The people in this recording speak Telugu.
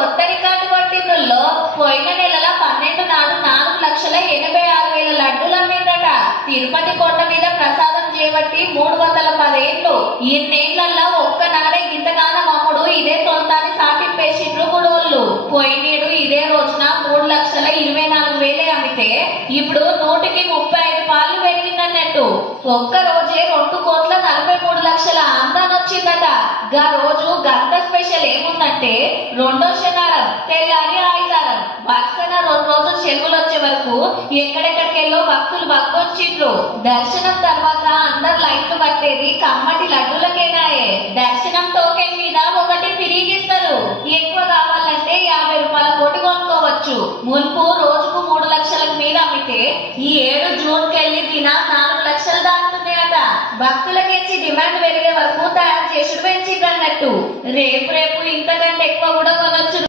కొత్త రికార్డు కొట్టిండ్రుల్లో పోయిన నెలల 12 నాడు 4,86,000 లడ్డూలు అమ్మిందట. తిరుపతి కొండ మీద ప్రసాదం చేపట్టి 310 ఏళ్ళు. ఇన్నేళ్లలో ఒక్కనాడే ఇంతగానం అమ్ముడు ఇదే తొంతాన్ని సాటింపేసిండ్రు గుడోళ్ళు. పోయినేడు ఇదే రోజున 3,24,000 అమ్మితే ఇప్పుడు 135 పాలు పెరిగిందన్నట్టు. ఒక్క రోజే 2,43,00,000 ఆందాన్ వచ్చిందట. గా రోజు గంత స్పెషల్ ఏముందంటే రెండో శనివారం తెల్లారి ఆయితారం వరుసన 2 రోజులు చెరువులు వచ్చే వరకు ఎక్కడెక్కడికెళ్ళో భక్తులు భక్తొచ్చిండ్రు. దర్శనం తర్వాత అందరు లైట్లు పట్టేది కమ్మటి లడ్డూలకేనాయే. దర్శనం టోకెన్ మీద ఒకటి తిరిగిస్తారు. ఎక్కువ కావాలంటే 50 రూపాయల కోటి కొనుక్కోవచ్చు. మున్పు రోజుకు 3 లక్షలకు మీద అమ్మితే ఈ 7 జూన్కెళ్ళి దిన 4 లక్షలు దాటుతున్నాయట. భక్తులకించి డిమాండ్ పెరిగే వరకు తయారు చేసుడు పెంచిందన్నట్టు. రేపు ఇంతకంటే ఎక్కువ కూడా